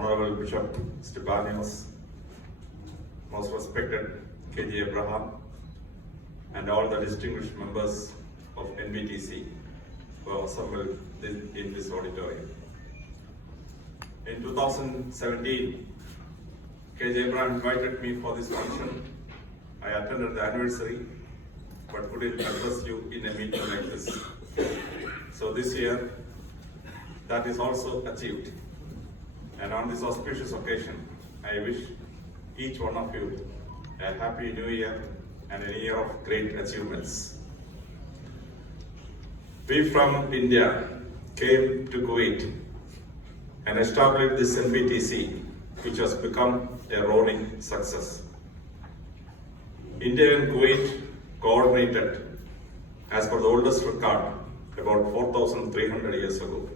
Honorable Bishop Stepanios, most respected KJ Abraham, and all the distinguished members of NBTC who are assembled in this auditorium. In 2017, KJ Abraham invited me for this function. I attended the anniversary, but couldn't address you in a meeting like this. So this year, that is also achieved. And on this auspicious occasion, I wish each one of you a happy new year and a year of great achievements. We from India came to Kuwait and established this NBTC, which has become a roaring success. India and Kuwait coordinated, as per the oldest record, about 4,300 years ago.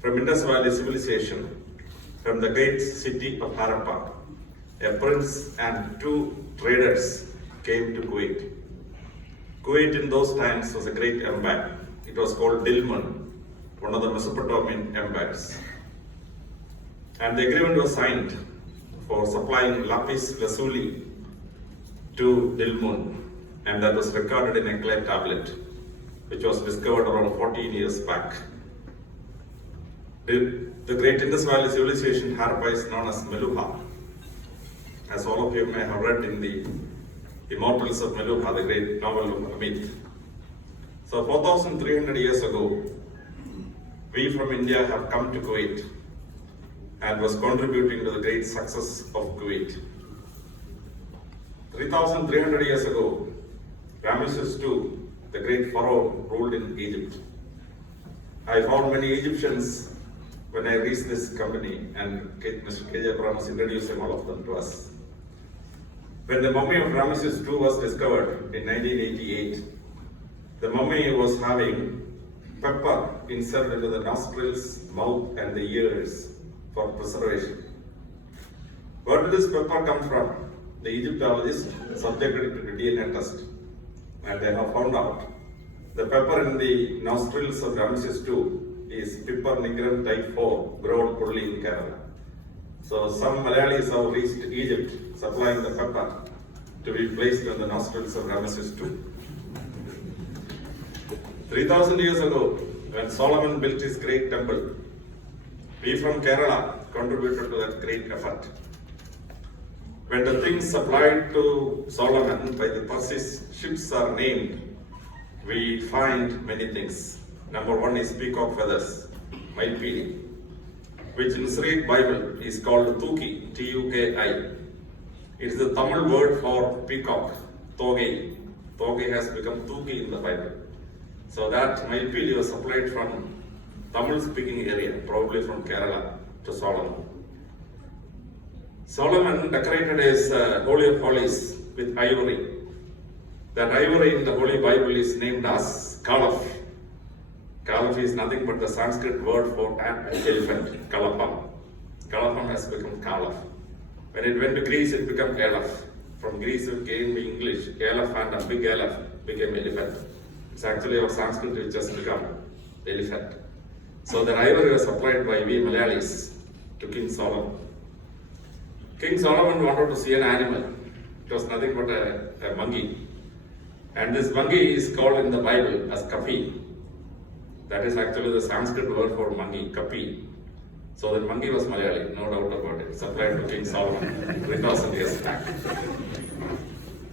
From Indus Valley civilization, from the great city of Harappa, a prince and two traders came to Kuwait. Kuwait in those times was a great empire. It was called Dilmun, one of the Mesopotamian empires. And the agreement was signed for supplying lapis lazuli to Dilmun, and that was recorded in a clay tablet, which was discovered around 14 years back. The great Indus Valley civilization Harappa is known as Meluha. As all of you may have read in the Immortals of Meluha, the great novel of Amit. So 4,300 years ago, we from India have come to Kuwait and was contributing to the great success of Kuwait. 3,300 years ago, Ramesses II, the great pharaoh, ruled in Egypt. I found many Egyptians when I reached this company, and Mr. KJ Abraham was introducing all of them to us. When the mummy of Ramesses II was discovered in 1988, the mummy was having pepper inserted into the nostrils, mouth, and the ears for preservation. Where did this pepper come from? The Egyptologists subjected it to DNA test, and they have found out the pepper in the nostrils of Ramesses II is Pipper nigrum type 4, grown only in Kerala. So some Malayalis have reached Egypt supplying the pepper to be placed in the nostrils of Ramesses II. 3,000 years ago, when Solomon built his great temple, we from Kerala contributed to that great effort. When the things supplied to Solomon by the Persian ships are named, we find many things. Number one is peacock feathers, Maipili, which in Syriac Bible is called Tuki, T-U-K-I. It is the Tamil word for peacock, Togai. Togai has become Tuki in the Bible. So that Maipili was supplied from Tamil-speaking area, probably from Kerala, to Solomon. Solomon decorated his Holy of Holies with ivory. That ivory in the Holy Bible is named as Kalaf. Kalaf is nothing but the Sanskrit word for an elephant, Kalapam. Kalapam has become Kalaf. When it went to Greece, it became Elaf. From Greece, it came to English. Elephant and big elef became elephant. It's actually our Sanskrit which just become elephant. So the ivory was supplied by we Malayalis to King Solomon. King Solomon wanted to see an animal. It was nothing but a monkey. And this monkey is called in the Bible as Kapi. That is actually the Sanskrit word for monkey, Kapi. So the monkey was Malayali, no doubt about it, supplied to King Solomon 3,000 years back.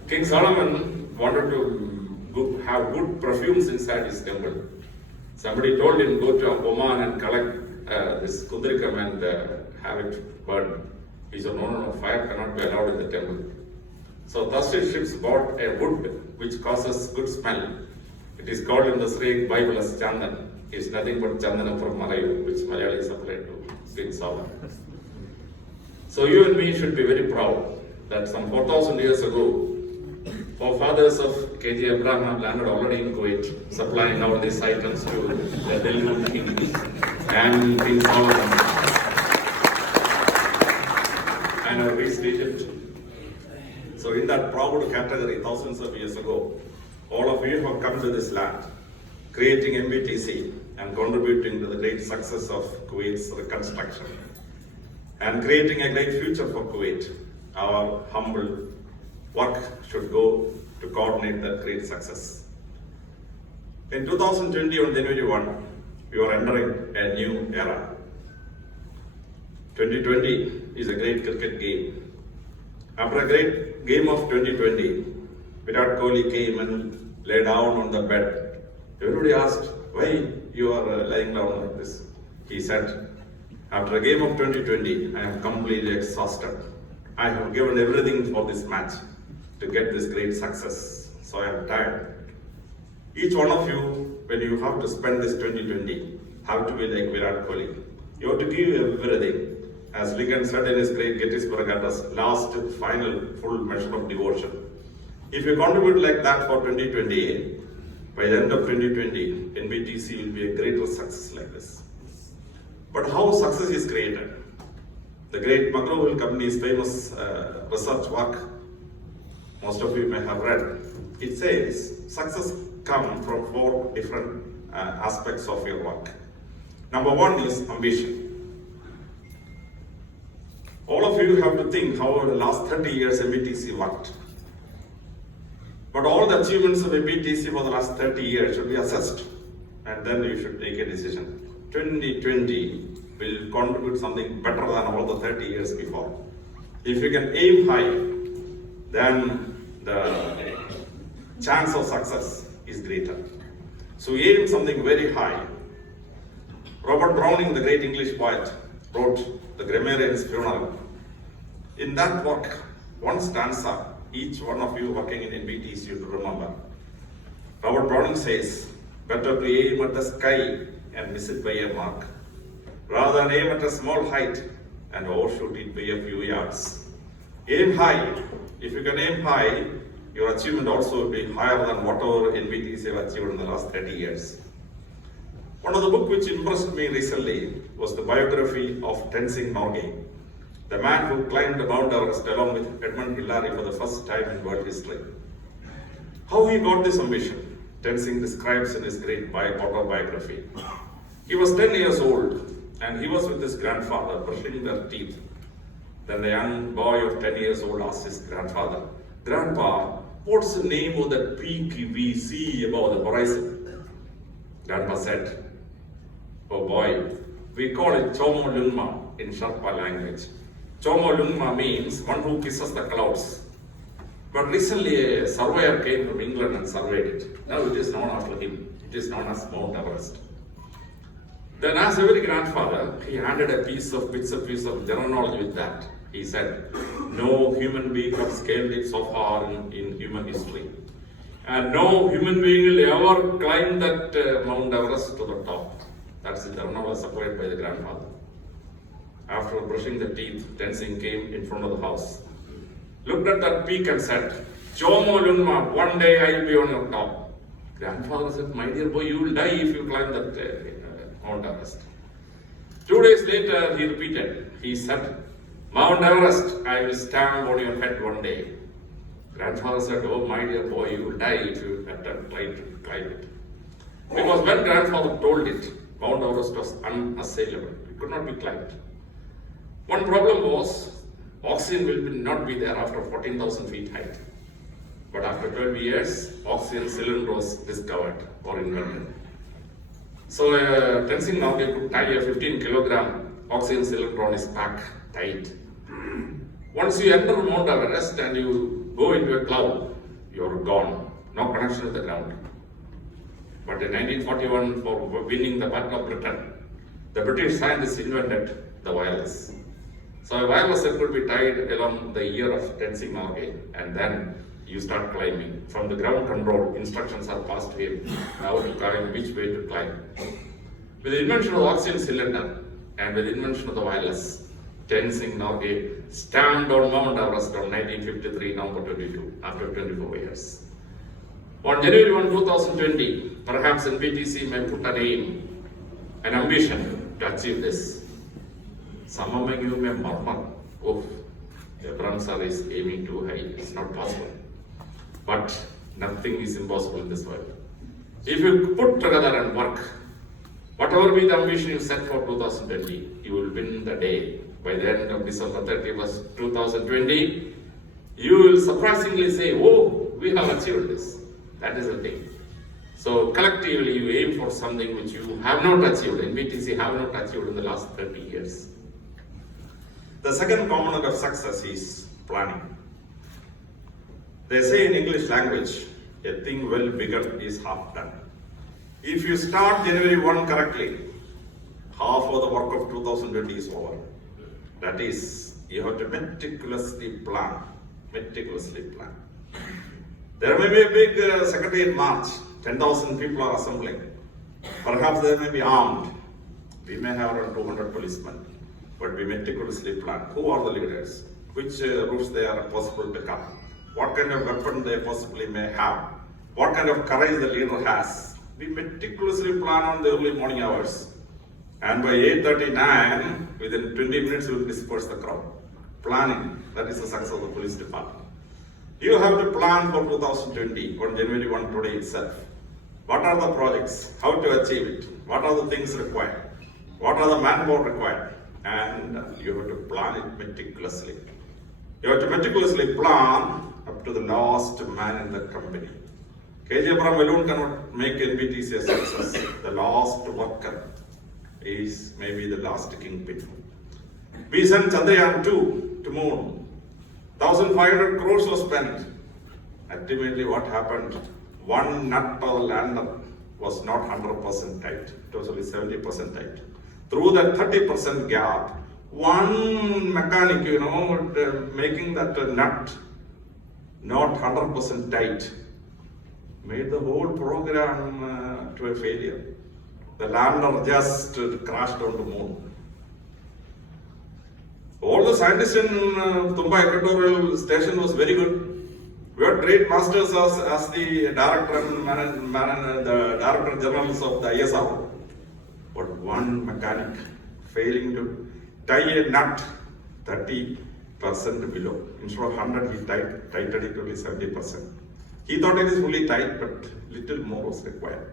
King Solomon wanted to have good perfumes inside his temple. Somebody told him, go to Oman and collect this kundrikam and have it burned. He said, no, fire cannot be allowed in the temple. So thirsty ships bought a wood which causes good smell. It is called in the Syriac Bible as Chandan. It's nothing but Chandana from Malayu, which Malayali supplied to King Solomon. So you and me should be very proud that some 4,000 years ago, forefathers of KJ Abraham have landed already in Kuwait, supplying all these items to the Dilmun king and King Solomon. And have reached Egypt. So in that proud category, thousands of years ago, all of you have come to this land, creating MBTC and contributing to the great success of Kuwait's reconstruction. and creating a great future for Kuwait. Our humble work should go to coordinate that great success. In 2020 on January 1, we are entering a new era. 2020 is a great cricket game. After a great game of 2020, Virat Kohli came and lay down on the bed. Everybody asked, why you are lying down like this? He said, after a game of 2020, I am completely exhausted. I have given everything for this match to get this great success. So I am tired. Each one of you, when you have to spend this 2020, have to be like Virat Kohli. You have to give everything. As Lincoln said in his great Gettysburg Address, last final full measure of devotion. If you contribute like that for 2020, by the end of 2020, NBTC will be a greater success like this. But how success is created? The great McGraw-Hill Company's famous research work, most of you may have read. It says success comes from 4 different aspects of your work. Number 1 is ambition. All of you have to think how the last 30 years MBTC worked. But all the achievements of MBTC for the last 30 years should be assessed, and then you should take a decision. 2020 will contribute something better than all the 30 years before. If you can aim high, then the chance of success is greater. So aim something very high. Robert Browning, the great English poet, wrote The Grammarian's Funeral. In that work, one stanza, each one of you working in NBTC should remember. Robert Browning says, better to aim at the sky and miss it by a mark, rather than aim at a small height and overshoot it by a few yards. Aim high. If you can aim high, your achievement also will be higher than whatever NBTC have achieved in the last 30 years. One of the books which impressed me recently was the biography of Tenzing Norgay, the man who climbed Mount Everest along with Edmund Hillary for the first time in world history. How he got this ambition, Tenzing describes in his great autobiography. He was 10 years old and he was with his grandfather brushing their teeth. Then the young boy of 10 years old asked his grandfather, Grandpa, what's the name of that peak we see above the horizon? Grandpa said, oh boy, we call it Chomo Lungma in Sherpa language. Chomo Lungma means one who kisses the clouds. But recently a surveyor came from England and surveyed it. Now it is known after him. It is known as Mount Everest. Then as every grandfather, he handed a piece of general knowledge with that. He said, no human being has scaled it so far in human history. And no human being will ever climb that Mount Everest to the top. That's the journal was supplied by the grandfather. After brushing the teeth, Tenzing came in front of the house, looked at that peak and said, Chomo Lungma, one day I will be on your top. Grandfather said, my dear boy, you will die if you climb that Mount Everest. 2 days later, he repeated. He said, Mount Everest, I will stand on your head one day. Grandfather said, oh my dear boy, you will die if you attempt to climb it. Because when grandfather told it, Mount Everest was unassailable. It could not be climbed. One problem was, oxygen will not be there after 14,000 feet height. But after 12 years, oxygen cylinder was discovered or invented. So Tenzing Norgay could tie a 15 kilogram oxygen cylinder on his back tight. Once you enter Mount Everest and you go into a cloud, you're gone. No connection with the ground. But in 1941, for winning the Battle of Britain, the British scientists invented the wireless. So a wireless set could be tied along the ear of Tenzing Norgay, and then you start climbing. From the ground control, instructions are passed to him how to climb, which way to climb. With the invention of the oxygen cylinder and with the invention of the wireless, Tenzing Norgay stamped on Mount Everest on 1953, November 22, after 24 years. On January 1, 2020, perhaps NBTC may put an aim, an ambition to achieve this. Some among you may murmur, oh, Abraham sir is aiming too high, it's not possible. But nothing is impossible in this world. If you put together and work, Whatever be the ambition you set for 2020, you will win the day. By the end of December 31st, 2020, you will surprisingly say, oh, we have achieved this. That is the thing. So collectively, you aim for something which you have not achieved, NBTC have not achieved in the last 30 years. The second component of success is planning. They say in English language, a thing well begun is half done. If you start January 1 correctly, half of the work of 2020 is over. That is, you have to meticulously plan. Meticulously plan. There may be a big Secretariat march. 10,000 people are assembling. Perhaps they may be armed. We may have around 200 policemen. But we meticulously plan. Who are the leaders? Which routes they are possible to come? What kind of weapon they possibly may have? What kind of courage the leader has? We meticulously plan on the early morning hours. And by 8:39, within 20 minutes, we will disperse the crowd. Planning, that is the success of the police department. You have to plan for 2020 on January 1 today itself. What are the projects? How to achieve it? What are the things required? What are the manpower required? And you have to plan it meticulously. You have to meticulously plan up to the last man in the company. KJ Abraham alone cannot make NBTC a success. The last worker is maybe the last kingpin. We sent Chandrayaan 2 to moon. 1,500 crores was spent. Ultimately, what happened? One nut of lander was not 100% tight. It was only 70% tight. Through that 30% gap, one mechanic, making that nut not 100% tight, made the whole program to a failure. The lander just crashed on the moon. All the scientists in Tumba Equatorial Station was very good. We had great masters as the director and the director generals of the ISR. But one mechanic failing to tie a nut 30% below. Instead of 100, he tightened it only 70%. He thought it is fully tight, but little more was required.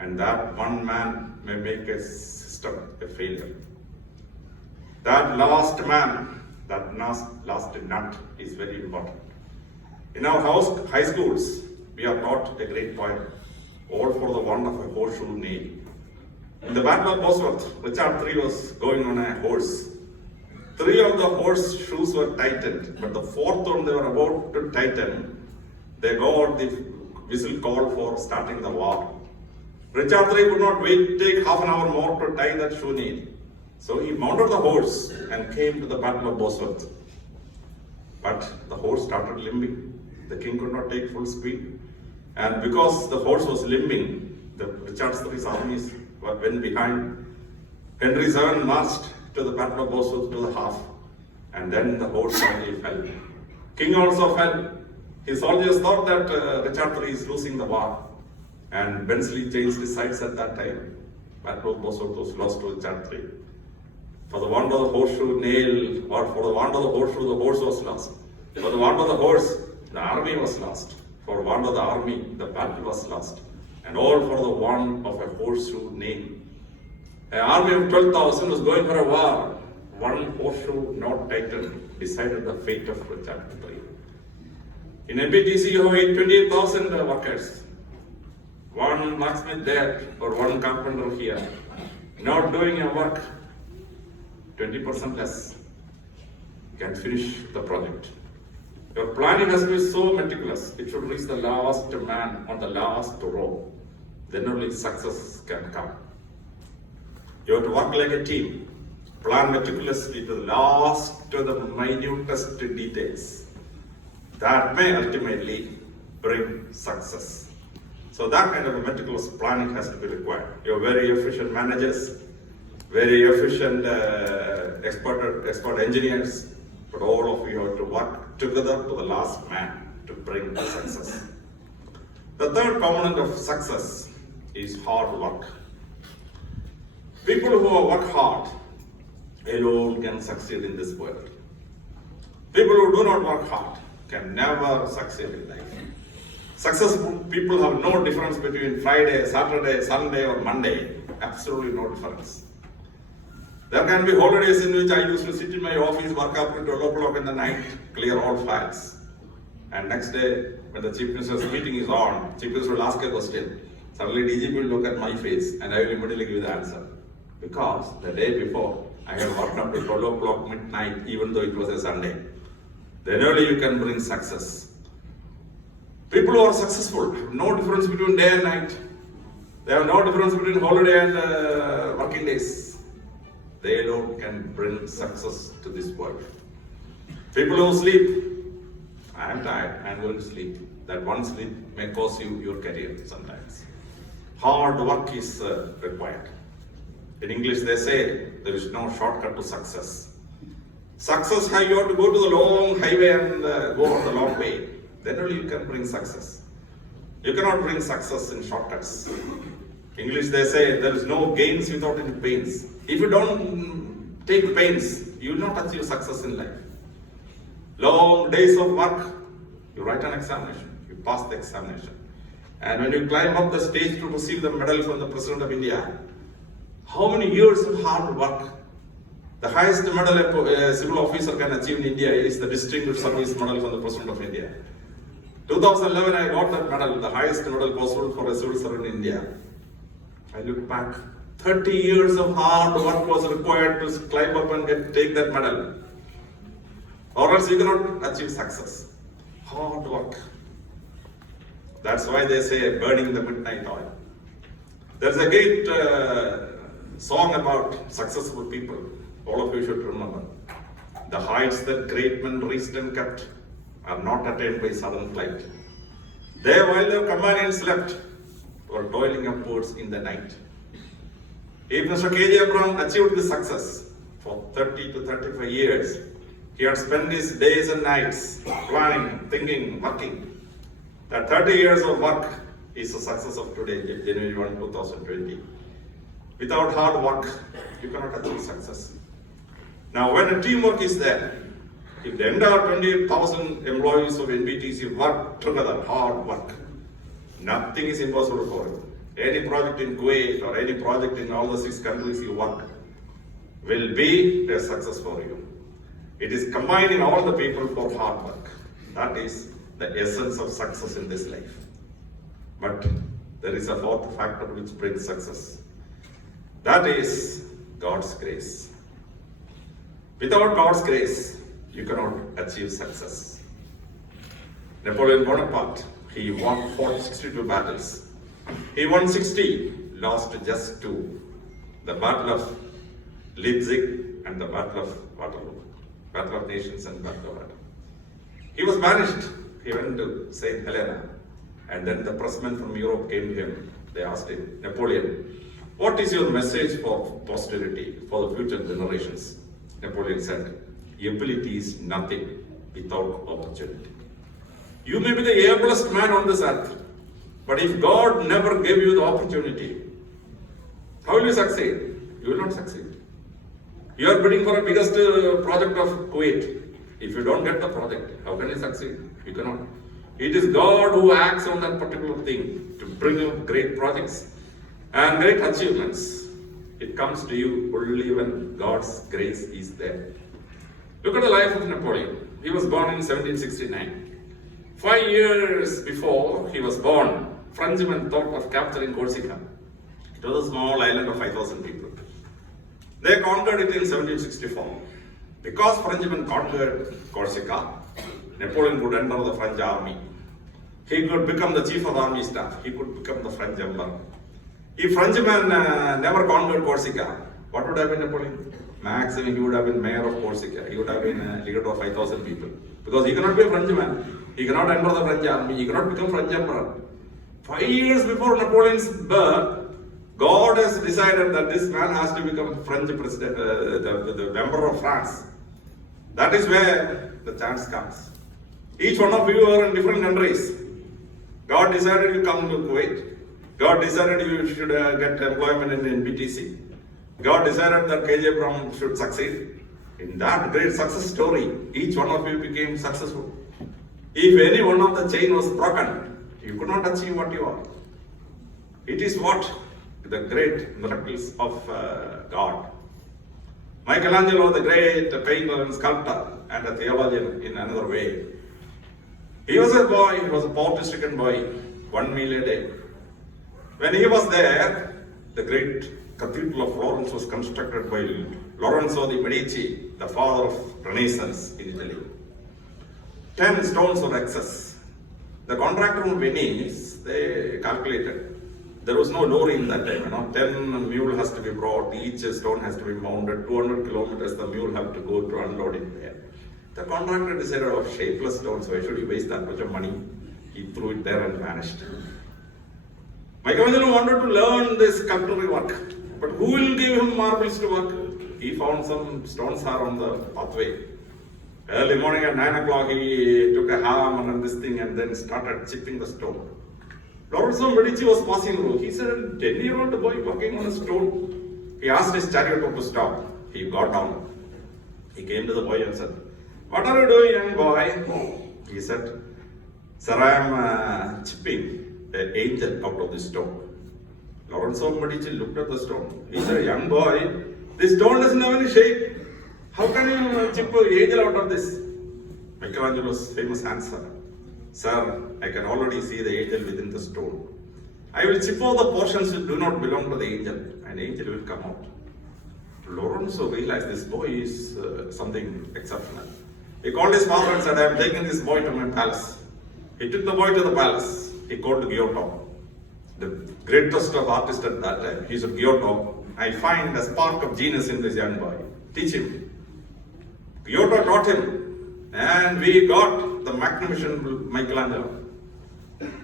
And that one man may make a system a failure. That last man, that last nut is very important. In our high schools, we are taught a great poem, all for the want of a horseshoe nail. In the Battle of Bosworth, Richard III was going on a horse. 3 of the horseshoes were tightened, but the 4th one they were about to tighten, they got the whistle call for starting the war. Richard III could not wait, take half an hour more to tie that shoe nail. So he mounted the horse and came to the Battle of Bosworth. But the horse started limping. The king could not take full speed. And because the horse was limping, the Richard III's armies went behind. Henry VII marched to the Battle of Bosworth to the half. And then the horse finally fell. King also fell. His soldiers thought that Richard III is losing the war. And Bensley changed his sides at that time. Battle of Bosworth was lost to Richard III. For the want of the horseshoe nail, or for the want of the horseshoe, the horse was lost. For the want of the horse, the army was lost. For want of the army, the battle was lost. And all for the want of a horseshoe nail. An army of 12,000 was going for a war. One horseshoe not tightened decided the fate of Richard III. In NBTC, you have 28,000 workers. One blacksmith there, or one carpenter here. Not doing your work, 20% less. You can finish the project. Your planning has to be so meticulous. It should reach the last man on the last row. Then only success can come. You have to work like a team. Plan meticulously to the minutest details. That may ultimately bring success. So that kind of a meticulous planning has to be required. You have very efficient managers, very efficient expert engineers, but all of you have to work together to the last man to bring the success. The third component of success is hard work. People who work hard alone can succeed in this world. People who do not work hard can never succeed in life. Successful people have no difference between Friday, Saturday, Sunday, or Monday. Absolutely no difference. There can be holidays in which I used to sit in my office, work up to 12 o'clock in the night, clear all files. And next day, when the Chief Minister's meeting is on, Chief Minister will ask a question. Suddenly DGP will look at my face and I will immediately give the answer. Because the day before, I had worked up to 12 o'clock midnight, even though it was a Sunday. Then only you can bring success. People who are successful have no difference between day and night. They have no difference between holiday and working days. They alone can bring success to this world. People who sleep, I am tired, I am going to sleep. That one sleep may cost you your career sometimes. Hard work is required. In English they say there is no shortcut to success. Success, you have to go to the long highway and go on the long way. Then only you can bring success. You cannot bring success in shortcuts. English they say there is no gains without any pains. If you don't take pains, you will not achieve success in life. Long days of work, you write an examination, you pass the examination. And when you climb up the stage to receive the medal from the President of India, how many years of hard work? The highest medal a civil officer can achieve in India is the Distinguished Service Medal from the President of India. 2011 I got that medal, the highest medal possible for a civil servant in India. I look back, 30 years of hard work was required to climb up and take that medal. Or else you cannot achieve success. Hard work. That's why they say burning the midnight oil. There's a great song about successful people. All of you should remember. The heights that great men reached and kept are not attained by sudden flight. They, while their companions slept, were toiling upwards in the night. If Mr. K.J. Abraham achieved this success for 30 to 35 years, he had spent his days and nights planning, thinking, working. That 30 years of work is the success of today, January 1, 2020. Without hard work, you cannot achieve success. Now, when teamwork is there, if the entire 28,000 employees of NBTC work together, hard work, nothing is impossible for you. Any project in Kuwait or any project in all the 6 countries you work will be a success for you. It is combining all the people for hard work. That is the essence of success in this life. But there is a fourth factor which brings success. That is God's grace. Without God's grace, you cannot achieve success. Napoleon Bonaparte, he fought 62 battles. He won 60, lost just 2. The Battle of Leipzig and the Battle of Waterloo. Battle of Nations and Battle of Waterloo. He was banished. He went to St. Helena. And then the pressmen from Europe came to him. They asked him, Napoleon, what is your message for posterity, for the future generations? Napoleon said, ability is nothing without opportunity. You may be the ablest man on this earth, but if God never gave you the opportunity, how will you succeed? You will not succeed. You are bidding for a biggest project of Kuwait. If you don't get the project, how can you succeed? You cannot. It is God who acts on that particular thing to bring you great projects and great achievements. It comes to you only when God's grace is there. Look at the life of Napoleon. He was born in 1769. 5 years before he was born, Frenchmen thought of capturing Corsica. It was a small island of 5,000 people. They conquered it in 1764. Because Frenchmen conquered Corsica, Napoleon could enter the French army. He could become the chief of army staff. He could become the French emperor. If Frenchmen never conquered Corsica, what would have been Napoleon? Maximum, he would have been mayor of Corsica. He would have been a leader of 5,000 people. Because he cannot be a Frenchman. He cannot enter the French army. He cannot become French emperor. 5 years before Napoleon's birth, God has decided that this man has to become French president, the emperor of France. That is where the chance comes. Each one of you are in different countries. God decided you come to Kuwait. God decided you should get employment in BTC. God decided that KJ Abraham should succeed. In that great success story, each one of you became successful. If any one of the chain was broken, you could not achieve what you are. It is what the great miracles of God. Michelangelo, the great painter and sculptor and a theologian in another way. He was a boy, he was a poverty-stricken boy, 1 meal a day. When he was there, the great Cathedral of Florence was constructed by Lorenzo de' Medici, the father of Renaissance in Italy. 10 stones were excess. The contractor in Venice, they calculated. There was no lorry in that time, 10 mule has to be brought, each stone has to be mounted, 200 kilometers the mule have to go to unload it there. The contractor decided of shapeless stones, why should he waste that much of money? He threw it there and vanished. Michelangelo wanted to learn this sculptural work, but who will give him marbles to work? He found some stones are on the pathway. Early morning at 9 o'clock, he took a hammer and this thing and then started chipping the stone. Lorenzo Medici was passing through. He said, a 10-year-old boy working on a stone. He asked his chariot to stop. He got down. He came to the boy and said, what are you doing, young boy? He said, sir, I am chipping the angel out of this stone. Lorenzo Medici looked at the stone. He said, young boy, this stone doesn't have any shape. How can you chip an angel out of this? Michelangelo's famous answer, sir, I can already see the angel within the stone. I will chip all the portions which do not belong to the angel, and the angel will come out. Lorenzo realized this boy is something exceptional. He called his father and said, I am taking this boy to my palace. He took the boy to the palace. He called Giotto, the greatest of artists at that time. He said, Giotto, I find a spark of genius in this young boy. Teach him. Giotto taught him, and we got the magnificent Michelangelo.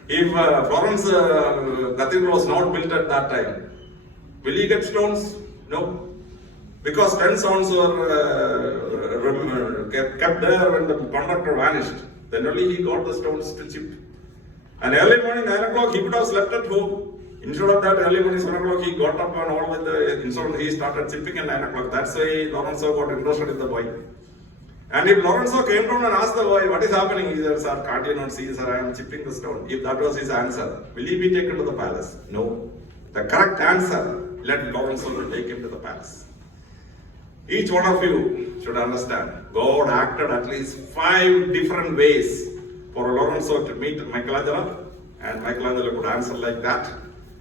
If Florence Cathedral was not built at that time, will he get stones? No. Because 10 stones were kept there when the conductor vanished. Then only he got the stones to chip. And early morning, 9 o'clock, he could have slept at home. Instead of that, early morning, 7 o'clock, he got up and all with the instrument, he started chipping at 9 o'clock. That's why Lorenzo got interested in the boy. And if Lorenzo came down and asked the boy, what is happening? He said, sir, can't you not see, sir, I am chipping the stone. If that was his answer, will he be taken to the palace? No. The correct answer, let Lorenzo take him to the palace. Each one of you should understand, God acted at least 5 different ways for Lorenzo to meet Michelangelo, and Michelangelo could answer like that.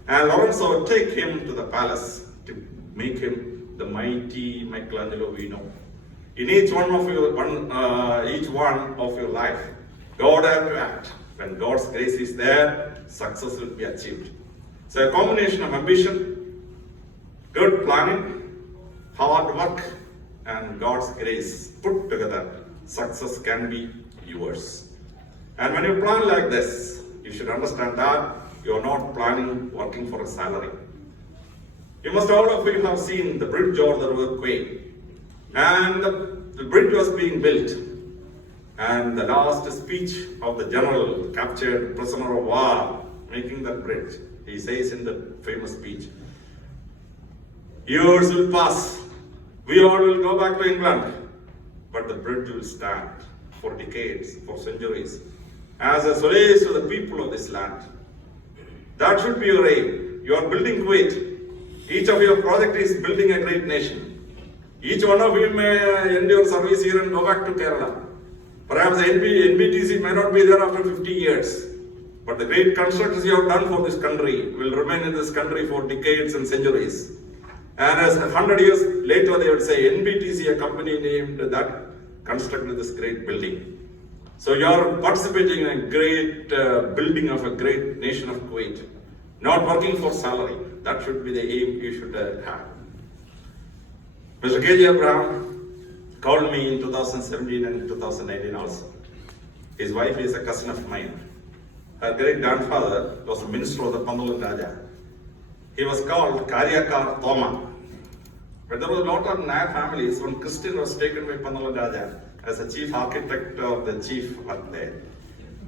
And Lorenzo would take him to the palace to make him the mighty Michelangelo we know. In each one of your life, God has to act. When God's grace is there, success will be achieved. So a combination of ambition, good planning, hard work, and God's grace put together, success can be yours. And when you plan like this, you should understand that you are not planning working for a salary. You must all of you have seen the bridge or the earthquake. And the bridge was being built. And the last speech of the general captured prisoner of war making that bridge, he says in the famous speech, years will pass, we all will go back to England, but the bridge will stand for decades, for centuries, as a solace to the people of this land. That should be your aim. You are building Kuwait. Each of your project is building a great nation. Each one of you may end your service here and go back to Kerala. Perhaps NBTC may not be there after 50 years. But the great constructions you have done for this country will remain in this country for decades and centuries. And as 100 years later, they would say NBTC, a company named that constructed this great building. So you are participating in a great building of a great nation of Kuwait. Not working for salary. That should be the aim you should have. Mr. K.J. Abraham called me in 2017 and 2019 also. His wife is a cousin of mine. Her great-grandfather was a minister of the Pandalan Raja. He was called Karyakar Thoma. But there was a lot of Nair families when Christian was taken by Pandalan Raja as a chief architect of the chief work there.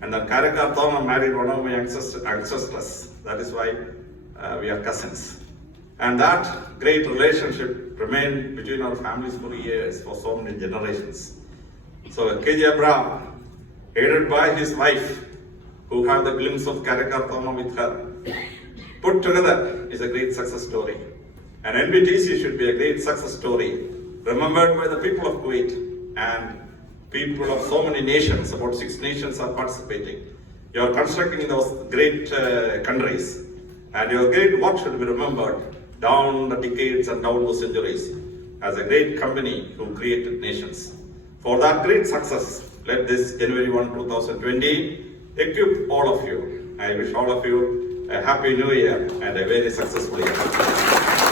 And the Karyakar Thoma married one of my ancestors. That is why we are cousins. And that great relationship remained between our families for years, for so many generations. So K.J. Abraham, aided by his wife, who had the glimpse of Karyakar Thoma with her, put together is a great success story. And NBTC should be a great success story, remembered by the people of Kuwait and people of so many nations. About 6 nations are participating. You are constructing those great countries, and your great work should be remembered down the decades and down the centuries as a great company who created nations. For that great success, let this January 1, 2020 equip all of you. I wish all of you a happy new year and a very successful year.